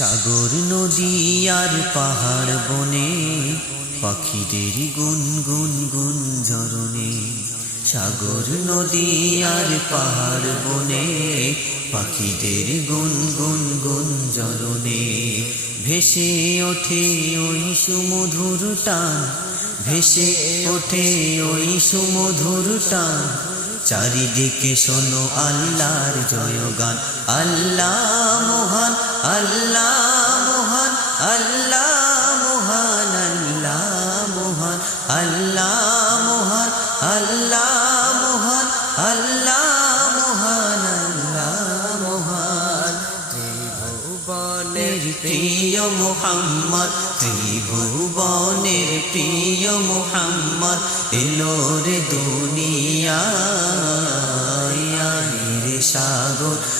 সাগর নদী আর পাহাড় বনে, পাখিদের গুন গুন গুন ঝরনে। সাগর নদী আর পাহাড় বনে, পাখিদের গুন গুন গুন ঝরনে। ভেসে ওঠে ওই সুমধুর টান, ভেসে ওঠে ওই সুমধুর টান। চারিদিকে শোনো আল্লাহর জয়গান, আল্লাহ মহান আল্লাহ মহান আল্লাহ মহান মহান, আল্লাহ মহান আল্লাহ মহান আল্লাহ মহান মহান। ত্রিভুবনের প্রিয় মোহাম্মদ, ত্রিভুবনের প্রিয় মোহাম্মদ, এলো রে দুনিয়া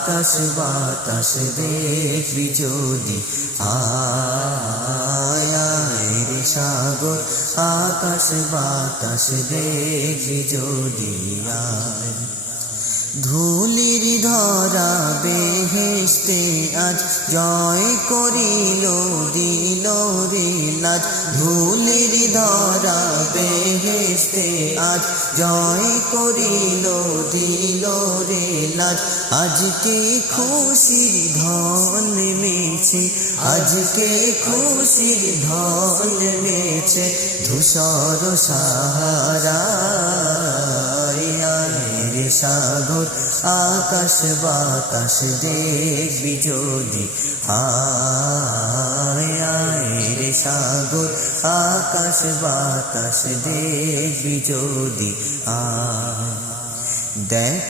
আকাশ বাতাস দেখবি যদি। আয় রে সাগর, আকাশ, বাতাস দেখবি যদি। ধুলির ধরা বেহেস্তে আজ জয় করিল, দিল রে লাজ। ধুলির ধরা বেহেস্তে আজ জয় করিল, দিল রে লাজ। আজকে খুশির ধন নেমেছে, আজকে খুশির ধন নেমেছে, ধূসর সাহারা সাগর, আকাশ বাতাস দেখবি যদি। আয় রে সাগর, আকাশ বাতাস দেখবি যদি। আ দেখ